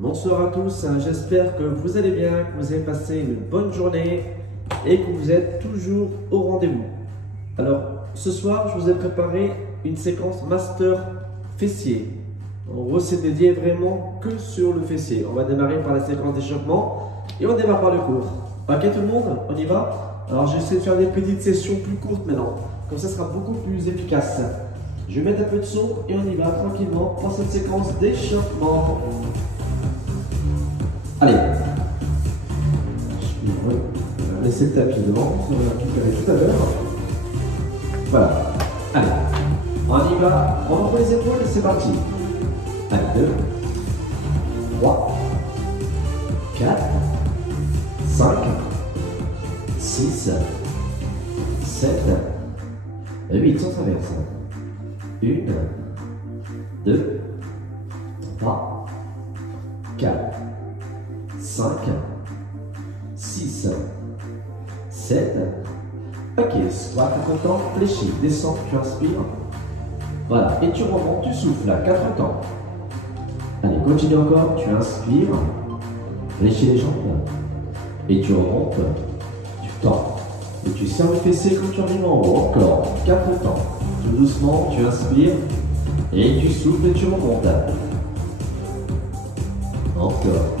Bonsoir à tous, j'espère que vous allez bien, que vous avez passé une bonne journée et que vous êtes toujours au rendez-vous. Alors, ce soir, je vous ai préparé une séquence master fessier. En gros, c'est dédié vraiment que sur le fessier. On va démarrer par la séquence d'échauffement et on démarre par le court. Ok tout le monde, on y va? Alors, j'essaie de faire des petites sessions plus courtes maintenant, comme ça sera beaucoup plus efficace. Je vais mettre un peu de son et on y va tranquillement pour cette séquence d'échauffement. Allez, on va laisser le tapis devant, on va récupérer tout à l'heure. Voilà, allez, on y va, on envoie les épaules et c'est parti. Allez, 2, 3, 4, 5, 6, 7, 8, sans traverse. 1, 2, 3, 4, 5, 6, 7. Ok, squat, content, fléchi, descends, tu inspires. Voilà, et tu remontes, tu souffles à 4 temps. Allez, continue encore, tu inspires, fléchis les jambes, et tu remontes, tu tends. Et tu serres le fessier quand tu arrives en haut, encore 4 temps. Tout doucement, tu inspires, et tu souffles et tu remontes. Encore.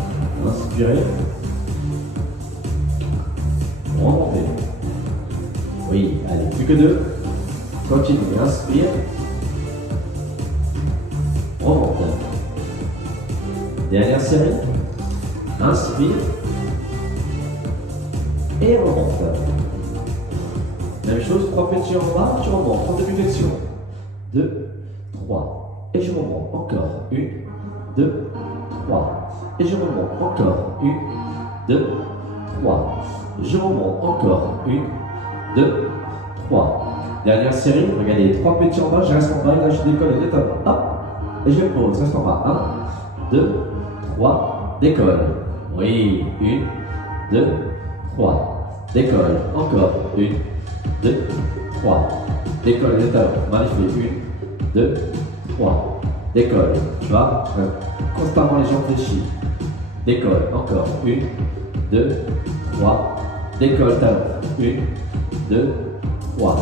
Inspirez. Remontez. Oui, allez, plus que 2. Continue, inspire. Remonte. Dernière série. Inspire. Et remonte. Même chose, 3 petits en bas, tu remontes. 3 demi-flexion. 2, 3. Et je remonte. Encore. 1, 2, 3. Et je remonte encore. 1, 2, 3. Je remonte encore. 1, 2, 3. Dernière série. Regardez, 3 petits en bas. Je reste en bas. Et là, je décolle et détonne. Hop. Et je pose. Reste en bas. 1, 2, 3. Décolle. Oui. 1, 2, 3. Décolle. Encore. 1, 2, 3. Décolle et détonne. Magnifique. 1, 2, 3. Décolle. Tu vois, constamment les jambes fléchies. Décolle. Encore. 1, 2, 3. Décolle talon. 1, 2, 3.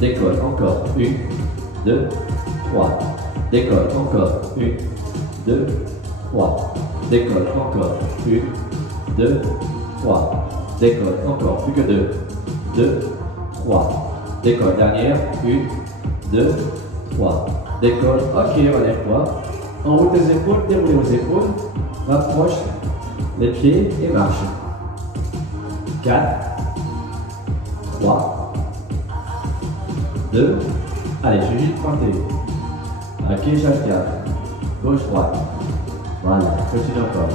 Décolle. Encore. 1, 2, 3. Décolle. Encore. 1, 2, 3. Décolle. Encore. 1, 2, 3. Décolle. Encore. Plus que 2. 2, 3. Décolle. Dernière. 1, 2, 3. Décolle. Ok, relève-toi. Enroule tes épaules, déroule aux épaules. Rapproche les pieds et marche. 4, 3, 2. Allez, je vais juste pointer. Ok, j'alterne. Gauche, droite. Voilà, continue encore.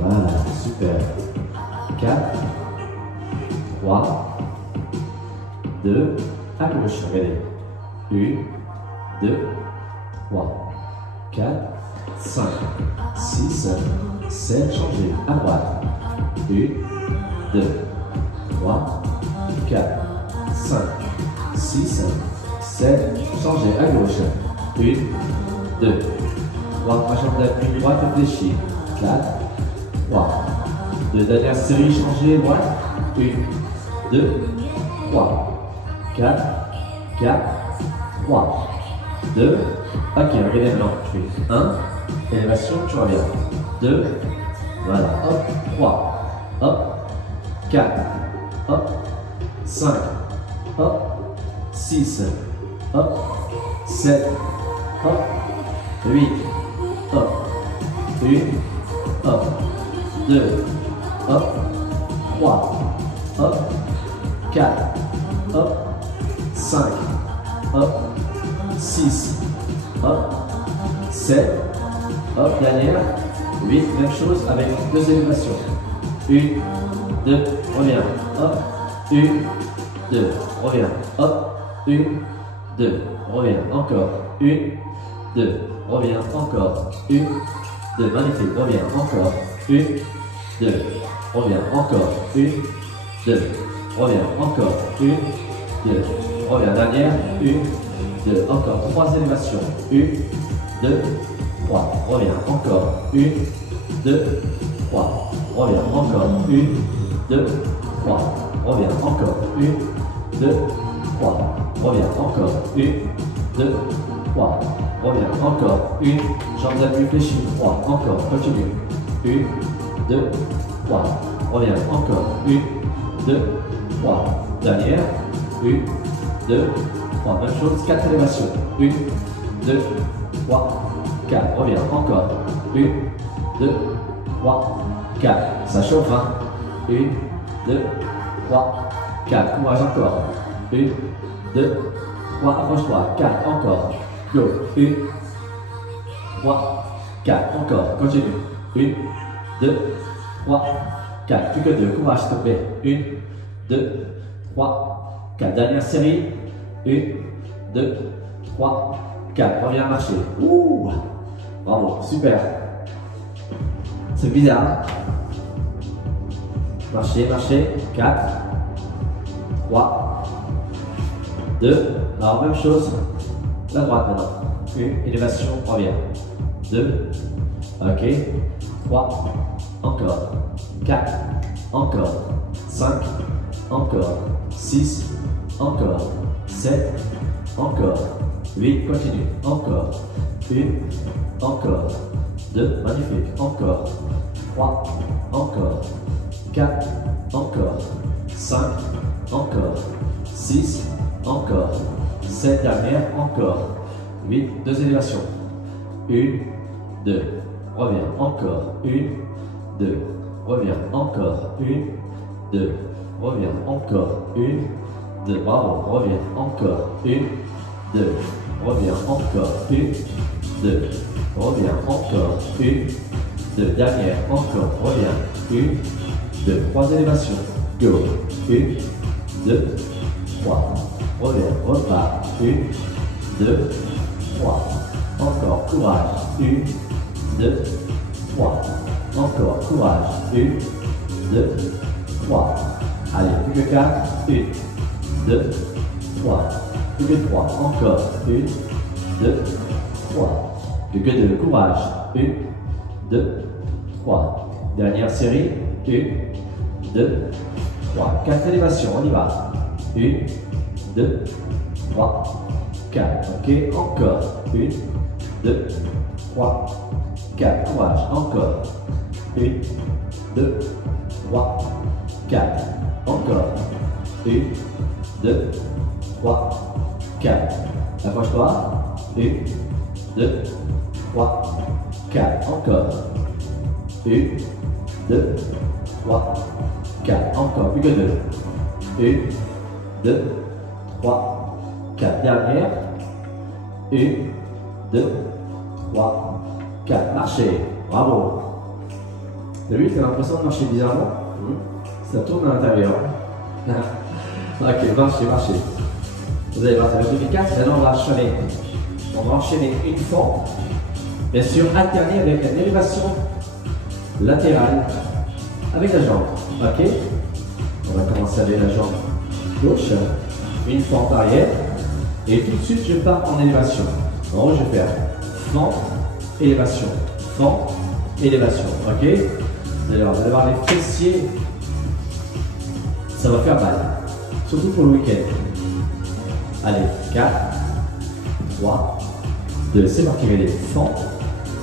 Voilà, super. 4, 3, 2. À gauche, regardez. 1, 2, 3, 4, 5, 6, 7, changez, à droite. 1, 2, 3, 4, 5, 6, 7, changez, à gauche. 1, 2, 3, jambe d'appui droite fléchie. 4, 3, 2, dernière série, changez, droite. 1, 2, 3, 4, 4, 3, 2, ok, regardez maintenant, tu fais 1, élévation, tu reviens, 2, voilà, hop, 3, hop, 4, hop, 5, hop, 6, hop, 7, hop, 8, hop, 1, hop, 2, hop, 3, hop, 4, hop, 5, hop, 6, hop, 7, hop, dernière, 8, même chose avec 2 élévations. 1, 2, reviens, hop, 1, 2, reviens, hop, 1, 2, reviens, encore, 1, 2, reviens, encore, 1, 2, magnifique, reviens, encore, 1, 2, reviens, encore, 1, 2, reviens, encore, 1, 2, reviens, dernière, 1, 2, encore, 3 élévations, 1, 2, 3, reviens, encore, 1, 2, 3. Reviens, encore. 1, 2, 3. Reviens, encore. 1, 2, 3. Reviens, encore. 1, 2, 3. Reviens, encore. 1. Jambes appuis fléchies. 3. Encore. Continue. 1, 2, 3. Reviens, encore. 1, 2, 3. Dernière. 1, 2, 3. Même chose. 4 élévations. 1, 2, 3, 4. Reviens, encore. 1, 2, 3, 4. Ça chauffe, hein. 1, 2, 3, 4. Courage encore. 1, 2, 3. Approche-toi. 4. Encore. Go. 1, 3, 4. Encore. Continue. 1, 2, 3, 4. Plus que 2. Courage, s'il te plaît. 1, 2, 3, 4. Dernière série. 1, 2, 3, 4. Reviens à marcher. Ouh. Bravo. Super. C'est bizarre. Marchez, marchez. 4, 3, 2. Alors, même chose. La droite maintenant. 1, élévation, reviens. 2, ok. 3, encore. 4, encore. 5, encore. 6, encore. 7, encore. 8, continue. Encore. 1, encore. 2, magnifique. Encore. 3, encore. 4, encore. 5, encore. 6, encore. 7, dernière, encore. 8, 2 élévations. 1, 2, reviens, encore. 1, 2, reviens, encore. 1, 2, reviens, encore. 1, 2, bravo, reviens, encore. 1, 2, reviens, encore. 1, 2, reviens, encore. 1, 2, dernière, encore. Reviens. 1, 2, 3 élévations. Go. 1, 2, 3. Reviens, repars. 1, 2, 3. Encore, courage. 1, 2, 3. Encore, courage. 1, 2, 3. Allez, plus que 4. 1, 2, 3. Plus que 3. Encore. 1, 2, 3. Plus que 2. Courage. 1, 2, 3. Dernière série. 1, 2, 3. 4 élévations. On y va. 1, 2, 3, 4. Ok. Encore. 1, 2, 3, 4. Courage. Encore. 1, 2, 3, 4. Encore. 1, 2, 3, 4. Approche-toi. 1, 2, 3, 4. Encore. 1, 2, 3, 4. Encore. Plus que 2. 1, 2, 3, 4. Dernière. 1, 2, 3, 4. Marchez. Bravo. Vous avez vu, tu as l'impression de marcher bizarrement. Ça tourne à l'intérieur. Ok, marchez, marchez. Vous allez voir, ça va être efficace. Maintenant, on va enchaîner. On va enchaîner une fente. Bien sûr, alterner avec une élévation latérale avec la jambe. Ok. On va commencer avec la jambe gauche. Une fente arrière. Et tout de suite, je pars en élévation. Alors, je vais faire fente, élévation, fente, élévation. Ok. Vous allez voir les fessiers. Ça va faire mal. Surtout pour le week-end. Allez, 4, 3, 2, c'est parti, les fente,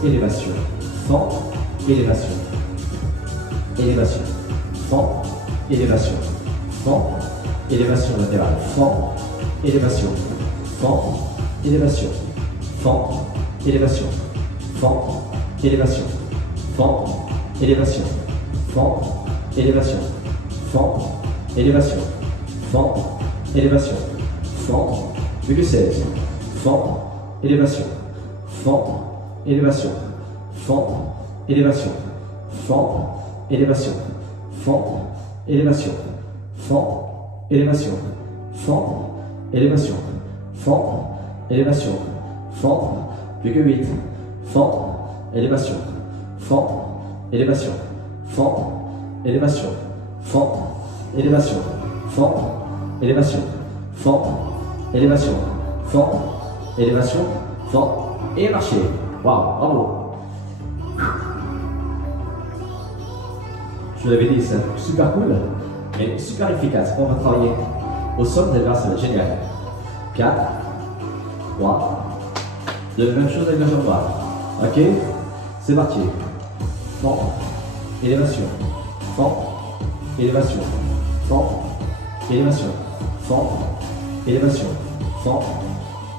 élévation, fente, élévation, élévation, fente, élévation, fente, élévation latérale, fente, élévation, fente, élévation, fente, élévation, fente, élévation, fente, élévation, fente, élévation, fente, élévation, fente, élévation, fente, plus que 16, fente, élévation, fente, élévation, fente, élévation, fente, élévation, fente, élévation, fente, élévation, fente, élévation, fente, élévation, fente, plus que 8, fente, élévation, fente, élévation, fente, élévation, fente, élévation, fente, élévation, fente, élévation, fente, élévation, fente, et marcher. Waouh, bravo. Je vous l'avais dit, c'est super cool, mais super efficace. On va travailler au sol, vous allez voir, ça va être génial. 4, 3, 2, même chose avec la jambe droite. Ok, c'est parti. Fond, élévation, fond, élévation, fond, élévation, fond, élévation, fond,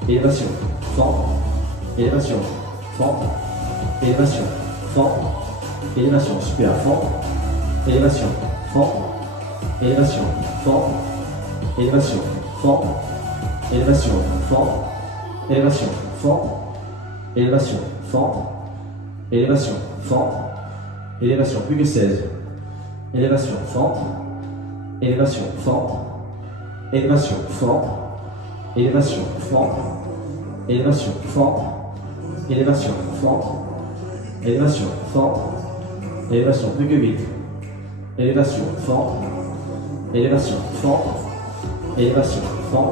élévation, fond, élévation, fond, élévation, fond, élévation, super, fond, élévation, fond, élévation, fond, élévation, fond, élévation, fond, élévation, fond, élévation, fond, élévation, fond, élévation, plus que 16, élévation, fond, élévation, fond, élévation, fond, élévation, fond, élévation, fond, élévation, fond, élévation, fond, élévation, plus que 8, élévation, fond, élévation, fond, élévation, fond,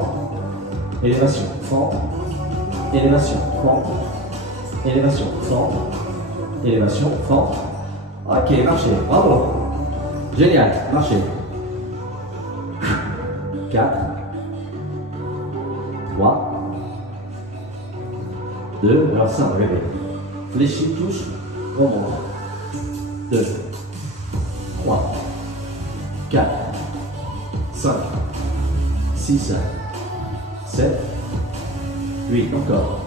élévation, fond, élévation, fond, élévation, fond, élévation, fond. Ok, marchez, bravo. Génial, marchez. 4, 3, 2, alors ça, rêvez. Fléchis, touche, on monte. 2, 3, 4, 5, 6, 7, 8, encore.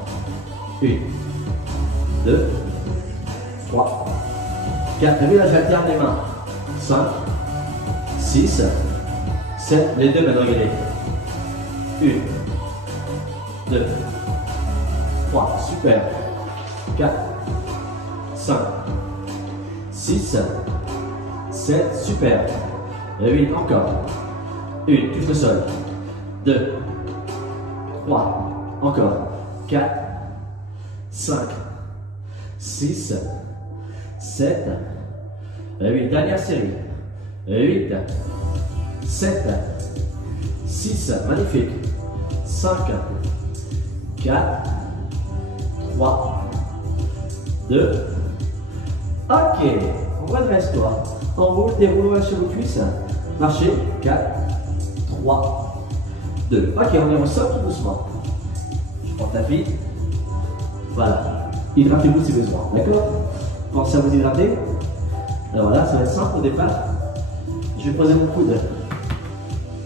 1, 2, 3, 4. T'as vu là, j'alterne les mains. 5, 6, 7, les deux maintenant, regardez. 1, 2, 3, super. 4, 5, 6, 7, super. Et 8, encore. 1, touche le sol. 2, 3, encore. 4, 5, 6, 7, 8. Dernière série. 8, 7, 6, magnifique. 5, 4, 3, 2. Ok, on redresse-toi. Enroule, déroule sur vos cuisses. Marchez. 4, 3, 2. Ok, on est au sol tout doucement. Je prends ta fille. Voilà. Hydratez-vous si besoin. D'accord? Pensez à vous hydrater. Alors voilà, ça va être simple au départ. Je vais poser mon coude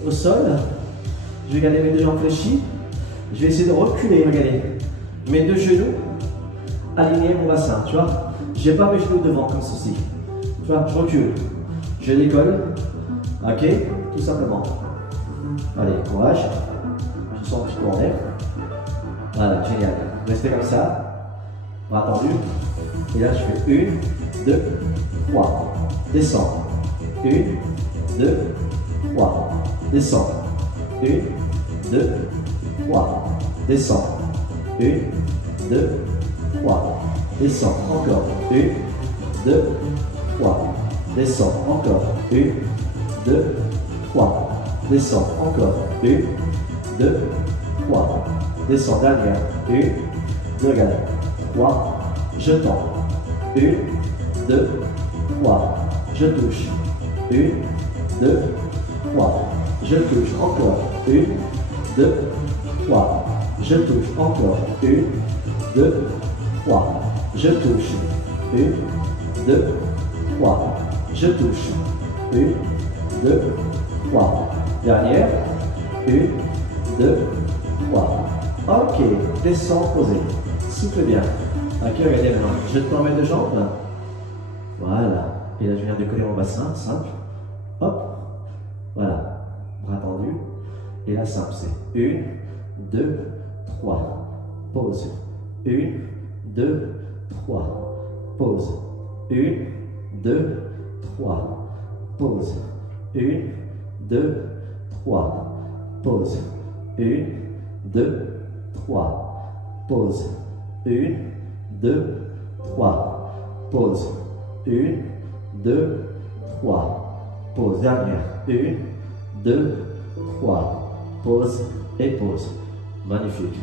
au sol. Je vais garder mes deux jambes fléchies. Je vais essayer de reculer, regardez. Mes deux genoux alignés mon bassin, tu vois. Je n'ai pas mes genoux devant comme ceci. Tu vois, je recule. Je décolle. Ok, tout simplement. Allez, courage. Je sens que je tourne. Voilà, génial. Restez comme ça. Bras tendus. Et là, je fais 1, 2, 3. Descends. 1, 2, 3. Descends. 1, 2, 3. Descends. 1, 2, 3. Descends. Encore. 1, 2, 3. Descends. Encore. 1, 2, 3. Descends. Encore. 1, 2, 3. Descends. Dernière. 1, 2, regarde. 3. Je tends. 1, 2, 3. Je touche. 1, 2, 3. Je touche. Encore. 1, 2, 3. Je touche. Encore. 1, 2, 3. Je touche. 1, 2, 3. Je touche. 1, 2, 3. Dernière. 1, 2, 3. Ok. Descends, posez. Souffle bien. Ok, regardez maintenant. Je tends mes deux jambes. Voilà. Et là, je viens de coller mon bassin. Simple. Hop. Voilà. Bras tendus. Et là, simple. C'est 1, 2, 3. Pause. 1, 2, 3. Pause. 1, 2, 3. Pause. 1, 2, 3. Pause. 1, 2, 3. Pause. 1, 2, 3. Pause. 1, 2, 3. Pause. Dernière. 1, 2, 3. Pause et pause. Magnifique.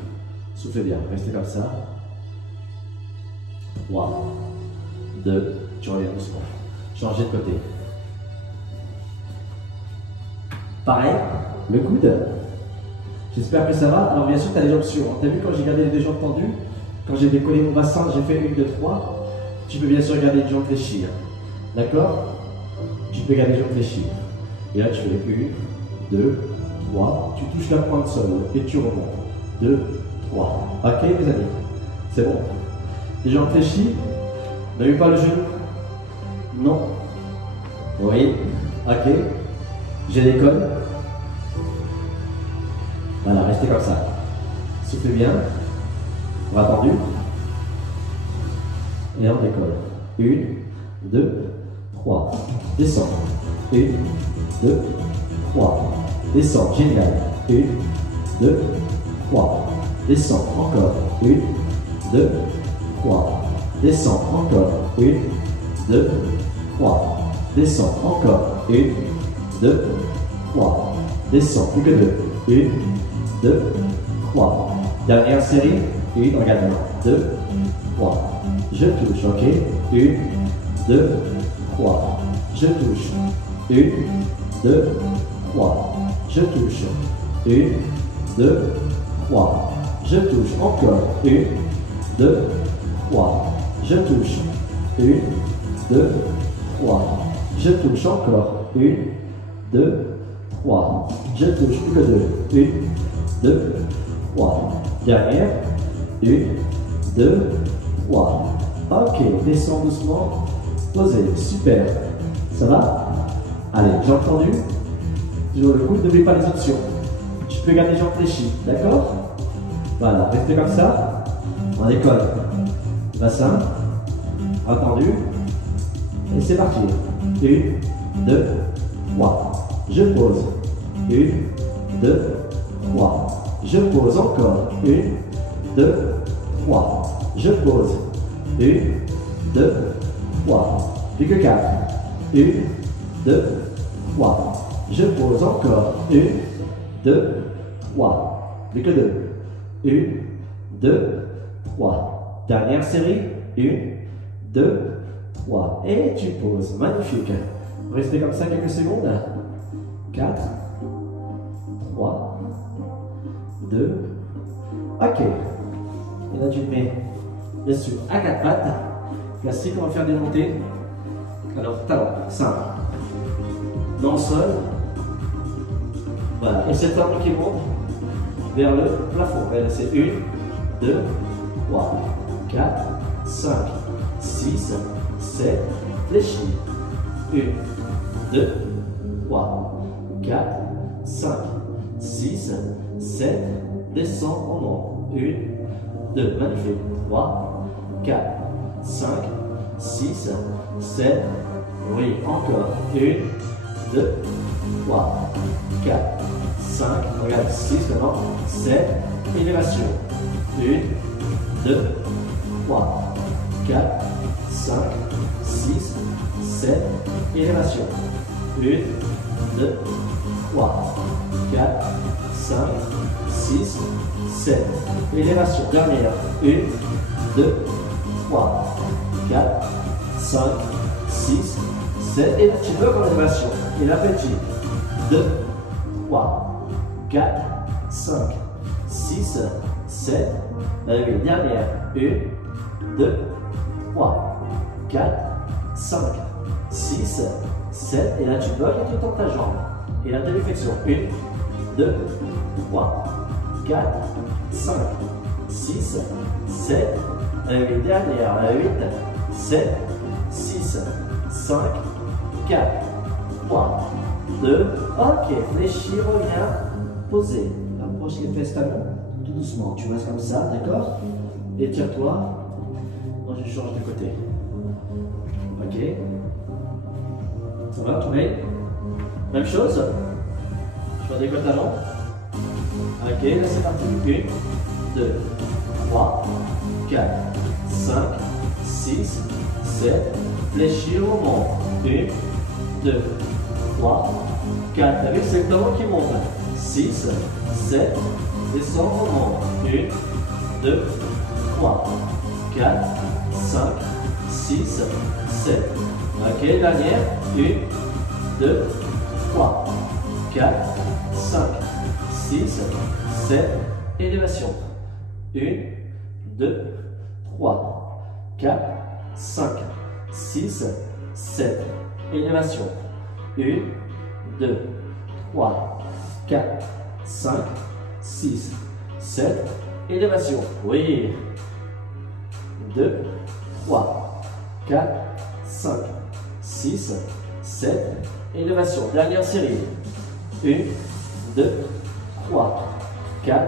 Soufflez bien. Restez comme ça. 3, 2. Tu reviens doucement. Changez de côté. Pareil, le coude. J'espère que ça va. Alors bien sûr, tu as les options. Tu as vu quand j'ai gardé les deux jambes tendues, quand j'ai décollé mon bassin, j'ai fait 1, 2, 3. Tu peux bien sûr garder les jambes fléchir. D'accord? Tu peux garder les jambes fléchir. Et là, tu fais 1, 2, 3. Tu touches la pointe sol et tu remontes. 2, 3. Ok, mes amis? C'est bon? Les jambes fléchies. N'avez pas le genou? Non. Oui. Ok. J'ai l'école. Voilà, restez comme ça. Soufflez bien. Bras tendu. Et on décolle. 1, 2, 3. Descends. 1, 2, 3. Descends. Génial. 1, 2, 3. Descends. Encore. 1, 2, 3. Descends. Encore. 1, 2, 3. Descends. Encore. 1, 2, 3. Descends. Plus que 2. 1, 2, 3. Dernière série. 1, regarde. 2, 3. Je touche, ok? 1, 2, 3. Je touche. 1, 2, 3. Je touche. 1, 2, 3. Je touche. Encore. 1, 2, 3. Je touche. 1, 2, 3. Je touche encore. 1, 2, 3. Je touche. Plus que 2. 1, 2, 3. Dernière. 1, 2, 3. Ok, descends doucement. Posez. Super. Ça va? Allez, jambes tendues. Toujours le coude, n'oublie pas les options. Tu peux garder les jambes fléchies. D'accord? Voilà, restez comme ça. On décolle. Bassin. Bras tendu. Et c'est parti. 1, 2, 3. Je pose. 1, 2, 3. Je pose encore. 1, 2, 3. Je pose. 1, 2, 3. Plus que 4. 1, 2, 3. Je pose encore. 1, 2, 3. Plus que 2. 1, 2, 3. Dernière série. 1, 2, 3. Et tu poses. Magnifique. Restez comme ça quelques secondes. 4, 3, 2. Ok. Et là, tu te mets, bien sûr, à 4 pattes. Classique, on va faire des montées. Alors, talon, simple. Dans le sol. Voilà. Et c'est le talon qui monte vers le plafond. Voilà, c'est 1, 2, 3, 4, 5, 6, 7. Fléchis. 1, 2, 3, 4, 5, 6, 7. Descends, on monte. 1, 2, magnifique. 3, 4, 5, 6, 7. Oui, encore. 1, 2, 3, 4, 5. Regarde, 6 maintenant. 7. Élévation. 1, 2, 3, 4, 5, 6, 7. Élévation. 1, 2, 3, 4, 5, 6, 7. Élévation. Dernière. 1, 2, 3, 4, 5, 6, 7. Et là, tu bloques en élévation. Et là, petit. 2, 3, 4, 5, 6, 7. Allez, dernière. 1, 2, 3, 4, 5, 6, 7. Et là, tu bloques et tu tends ta jambe. Et la téléflexion. 1, 2, 3, 4, 5, 6, 7. Allez, dernière. 8, 7, 6, 5, 4, 3, 2. Ok, fléchis, reviens. Posez. Approche les fesses talons. Tout doucement. Tu restes comme ça, d'accord? Étire-toi. Moi, je change de côté. Ok. Ça va, tu mets? Même chose. Je fais des côtes talons. Ok, là c'est parti. 1, 2, 3, 4, 5, 6, 7. Fléchis, on monte. 1, 2, 3, 4. Avec c'est le talon qui monte. 6, 7. Descend, on monte. 1, 2, 3, 4, 5, 6, 7. Ok, dernière. 1, 2, 3, 4, 5, 6, 7, élévation. 1, 2, 3, 4, 5, 6, 7, élévation. 1, 2, 3, 4, 5, 6, 7, élévation. Oui. 2, 3, 4, 5, 6, 7, élévation. Dernière série. 1, 2, 3, 4,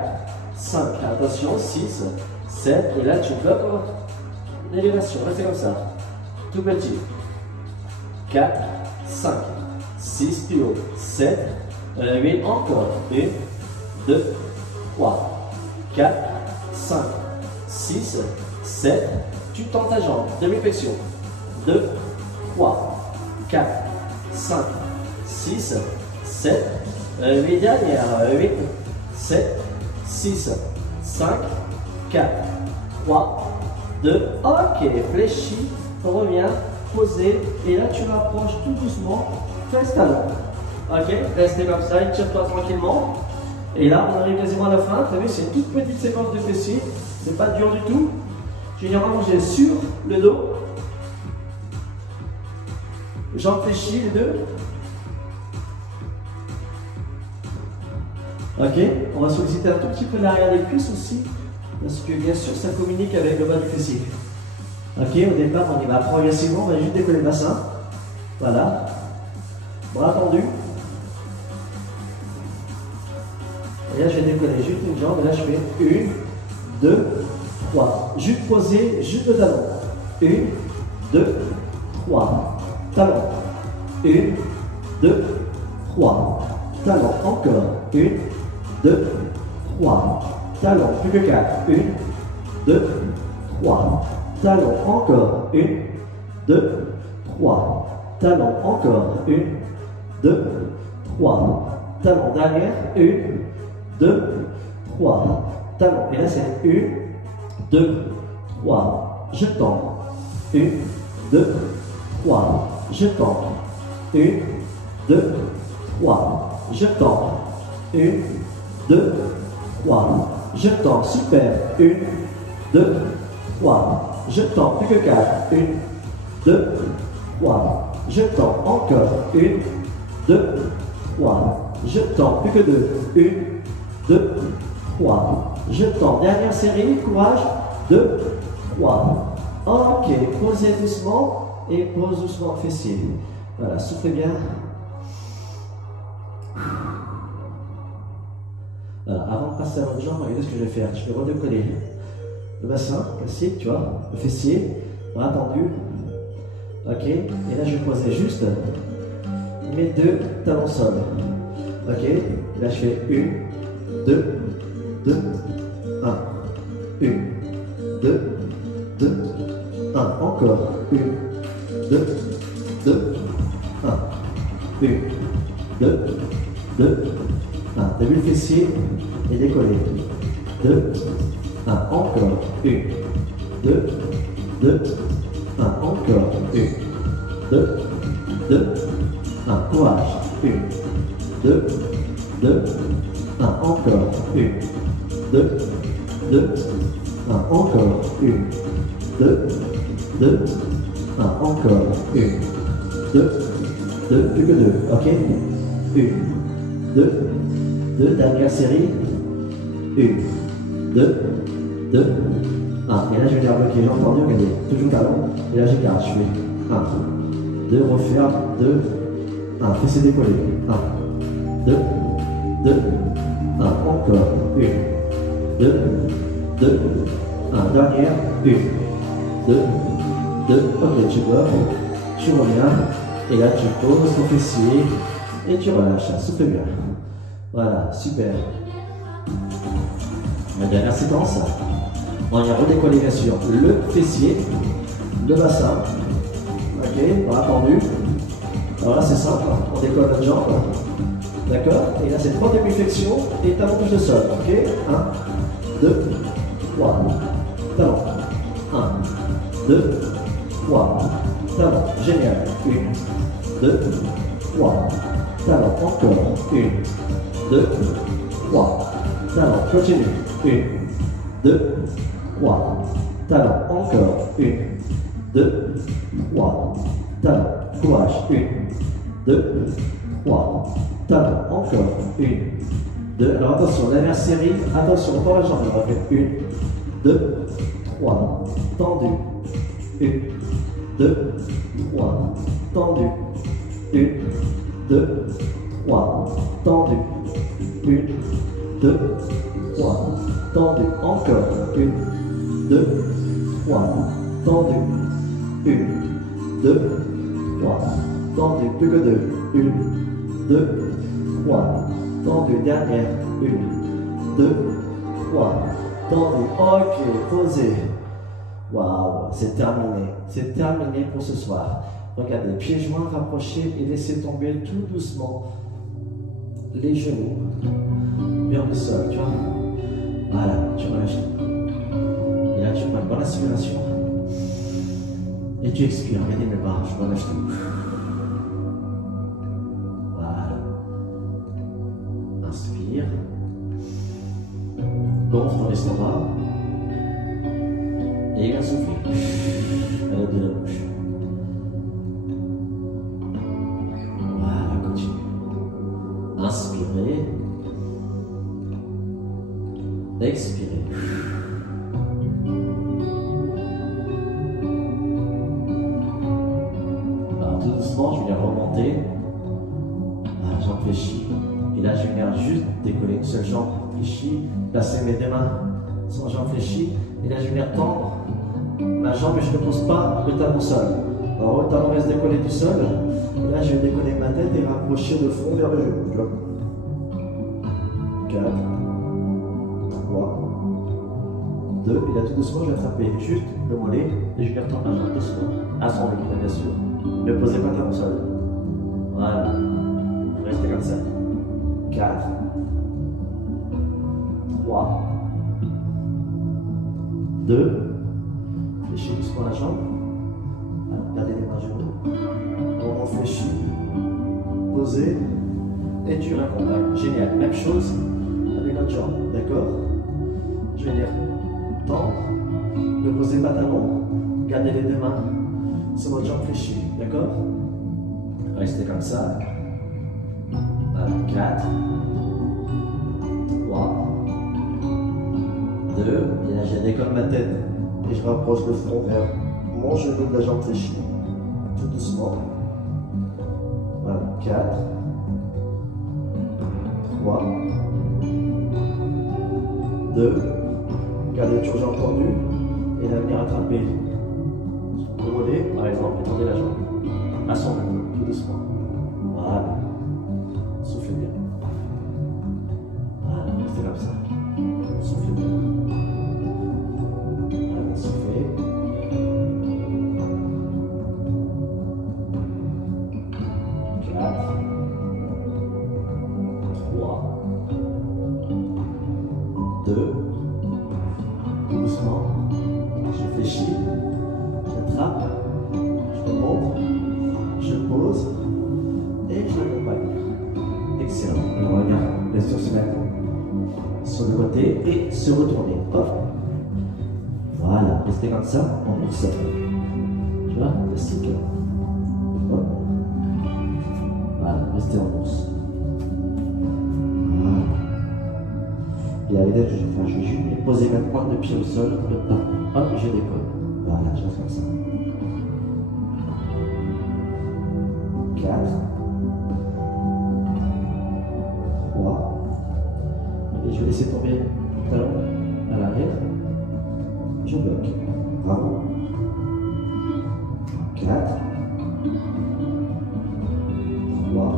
5. Attention, 6, 7. Et là, tu bloques en élévation. Restez comme ça. Tout petit. 4, 5, 6 plus haut. 7, 8. Encore. 1, 2, 3, 4, 5, 6, 7. Tu tends ta jambe. Demi-flexion. 2, 3, 4, 5, 6, 7, 8 dernières, 8, 7, 6, 5, 4, 3, 2, ok, fléchis, reviens, posé, et là tu rapproches tout doucement, fesse talon, ok, restez comme ça, étire-toi tranquillement, et là on arrive quasiment à la fin, tu as vu, c'est une toute petite séquence de fessiers, c'est pas dur du tout, je viens manger sur le dos, jambes fléchies les deux. Ok, on va solliciter un tout petit peu l'arrière des cuisses aussi, parce que bien sûr ça communique avec le bas du fessier. Ok, au départ on y va progressivement, on va juste décoller le bassin. Voilà, bras tendus. Et là je vais décoller juste une jambe, et là je fais 1, 2, 3. Juste poser, juste le talon. 1, 2, 3. Talon. 1, 2, 3. Talon. Encore. 1, 2, 3. Talon. Plus que 4. 1, 2, 3. Talon. Encore. 1, 2, 3. Talon. Encore. 1, 2, 3. Talon. Dernière. 1, 2, 3. Talon. Et là c'est 1, 2, 3. Je tends. 1, 2, 3. Je tends. 1, 2, 3. Je tends. 1, 2, 3. Je tends. Super. 1, 2, 3. Je tends. Plus que 4. 1, 2, 3. Je tends. Encore. 1, 2, 3. Je tends. Plus que 2. 1, 2, 3. Je tends. Dernière série. Courage. 2, 3. Ok. Posez doucement. Et pose doucement le fessier. Voilà, soufflez bien. Voilà, avant de passer à l'autre jambe, regardez ce que je vais faire. Je vais redécoller le bassin, classique, tu vois, le fessier, bras tendu. Ok, et là je vais poser juste mes deux talons sol. Ok, et là je fais 1, 2, 2, 1. 1, 2, 2, 1. Encore. 1, 2, 2, 1, 1, 2, 2, 1. Début le fessier et décoller. 2, 1. Encore. 1, 2, 2, 1. Encore. 1, 2, 2, 1. Courage. 1, 2, 2, 1. Encore. 1, 2, 2, 1. Encore. 1, 2, 2, 1, encore. 1, 2, 2, plus que 2. Ok. 1, 2, 2. Dernière série. 1, 2, 2, 1. Et là, je vais les rebloquer. J'ai entendu, regardez. Toujours talon. Et là, j'écarte. Je fais 1, 2, referme. 2, 1. Fessez décoller. 1, 2, 2, 1. Encore. 1, 2, 2, 1. Dernière. 1, 2, 2, ok, tu bloques, tu reviens, et là tu poses ton fessier, et tu relâches, souffle bien. Voilà, super. La dernière séquence, on y a redécollé bien sûr le fessier, le bassin, ok, bras tendu. Alors là c'est simple, on décolle notre jambe, d'accord, et là c'est 3 demi-flexions et talon touche le sol, ok, 1, 2, 3, talon, 1, 2, 3, talon, génial, 1, 2, 3, Talon encore. 1, 2, 3. Talon continue. 1, 2, 3. Talon encore. 1, 2, 3. Talon. Courage. 1, 2, 3. Talon encore. 1, 2. Alors attention, dernière série. Attention, on la jambe. On va faire 1, 2, 3. Tendu. 1, 2, 3. Tendu. 1, 2, 3. Tendu. 1, 2, 3. Tendu. Encore. 1, 2, 3. Tendu. 1, 2, 3. Tendu. Plus que 2. 1, 2, 3. Tendu. Dernière. 1, 2, 3. Tendu. Ok. Posé. Waouh. C'est terminé. C'est terminé pour ce soir. Regardez, pieds joints rapprochés et laissez tomber tout doucement les genoux vers le sol, tu vois. Voilà, tu relâches. Et là, tu prends une bonne inspiration. Et tu expires. Regardez mes bras, je relâche tout. Voilà. Inspire. Gonfle ton estomac. Et il va souffler. À l'aide de la bouche. Inspirez. Expirez. Alors tout doucement, je vais remonter. Voilà, jambe fléchie. Et là, je vais venir juste décoller une seule jambe fléchie. Placer mes deux mains sur la jambe fléchie. Et là, je vais venir tendre ma jambe et je ne pose pas le talon au sol. Alors le talon reste décollé tout seul. Et là, je vais décoller ma tête et rapprocher le front vers le genou. 4, 3, 2. Et là, tout doucement, je vais attraper juste le mollet et je vais retendre ma jambe doucement. À son rythme, bien sûr. Ne posez pas le talon au sol. Voilà. Restez comme ça. 4, 3, 2. Fléchissez doucement la jambe. Alors, gardez les mains à genoux. On fléchit. Posez. Et tu raccompagnes. Génial. Même chose avec notre jambe. D'accord? Je vais venir tendre. Ne posez pas talon. Gardez les deux mains sur votre jambe fléchie. D'accord? Restez comme ça. 4, 3, 2. Et là, je décolle ma tête. Et je rapproche le front vers mon genou de la jambe fléchie. Tout doucement. Voilà. 4, 3, 2. Gardez toujours jambes tendues. Et là, venir attraper le mollet, par exemple, et tendez la jambe. À son genou, tout doucement. Voilà. Soufflez bien. Voilà, restez comme ça. Soufflez bien. Voilà, soufflez. 4, 3, 2, doucement, je fléchis, j'attrape, je remonte, je pose et je l'accompagne. Excellent. Alors regarde, bien sûr se mettre sur le côté et se retourner. Hop. Voilà, restez comme ça, en ours. Tu vois, classique. Hop. Voilà, restez en ours. Voilà. Et à l'aide, je vais juste poser ma pointe de pied au sol, le pas. Hop, je décolle. Voilà, je vais faire ça. 4, 3. Et je vais laisser tomber le talon à l'arrière. Je bloque. Bravo. 4, 3,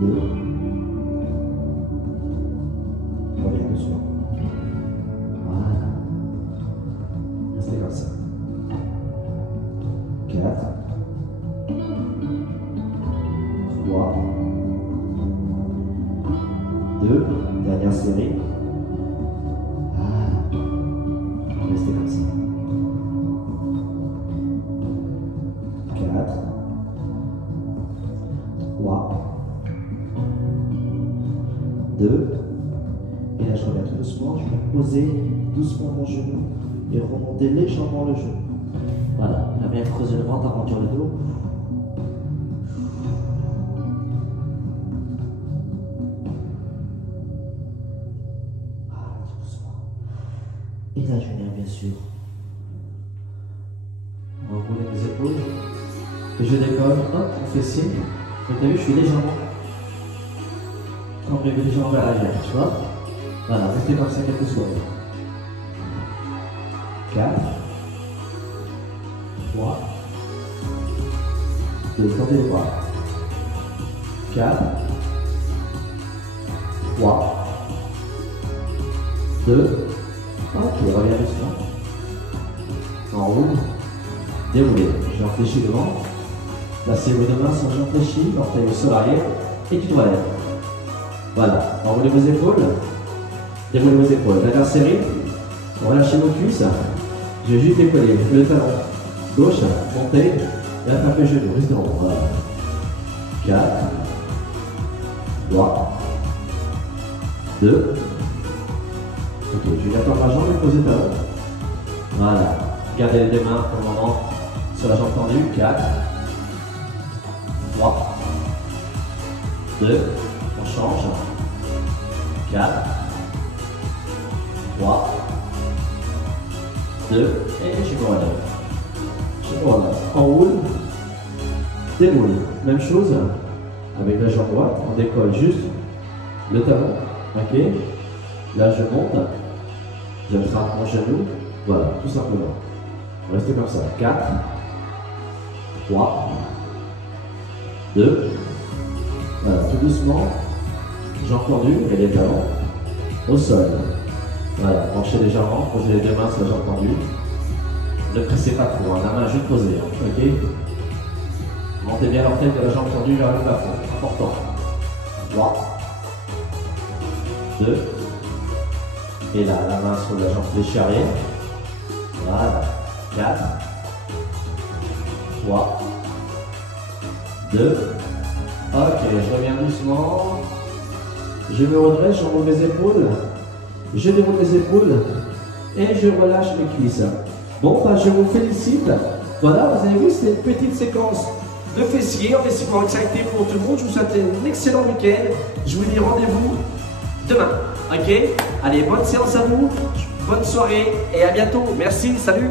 2. Reviens doucement. Voilà. Restez comme ça. 4, 3, 2. Dernière série. Voilà. Restez comme ça. 2. Et là, je reviens tout doucement. Je vais poser doucement mon genou et remonter légèrement le genou. Voilà, il a bien creuser le ventre, arrondir le dos. Tout doucement. Et là, je viens bien sûr. On va rouler mes épaules. Et je décolle, hop, on fait signe. Vous avez vu, je suis légèrement. Quand je vais légèrement vers l'arrière, tu vois. Voilà, restez comme ça quelques secondes. 4, 3, 2, tendez les bras. 4, 3, 2, ok, reviens doucement. En roule, déroulez, je réfléchis devant. Placez vos deux mains sur le fléchi, l'orteil au sol arrière, et tu te relèves. Voilà, enroulez vos épaules, déroulez vos épaules. Dernière série, relâchez vos cuisses. Je vais juste décoller le talon gauche, montez, et attrapez le genou, restez rond. Voilà. 4, 3, 2, ok, je vais attendre ma jambe et poser le talon. Voilà, gardez les deux mains pour le moment sur la jambe tendue. 4, 3, 2, on change. 4, 3, 2, et je me relève. Je me relève. On roule, déroule. Même chose avec la jambe droite, on décolle juste le talon. Ok. Là je monte, j'attrape mon genou. Voilà, tout simplement. Restez comme ça. 4, 3, 2, voilà, tout doucement, jambes tendues et les talons au sol. Voilà, branchez légèrement, posez les deux mains sur la jambe tendue. Ne pressez pas trop, hein, la main juste posée, hein, ok. Montez bien l'orteil de la jambe tendue vers le plafond, important. 3, 2, et là, la main sur la jambe fléchie arrière. Voilà, 4, 3, 2, ok, je reviens doucement, je me redresse, j'enroule mes épaules, je déroule mes épaules et je relâche mes cuisses. Bon, bah, je vous félicite, voilà, vous avez vu, c'est une petite séquence de fessiers, en espérant que ça a été pour tout le monde. Je vous souhaite un excellent week-end, je vous dis rendez-vous demain, ok? Allez, bonne séance à vous, bonne soirée et à bientôt, merci, salut!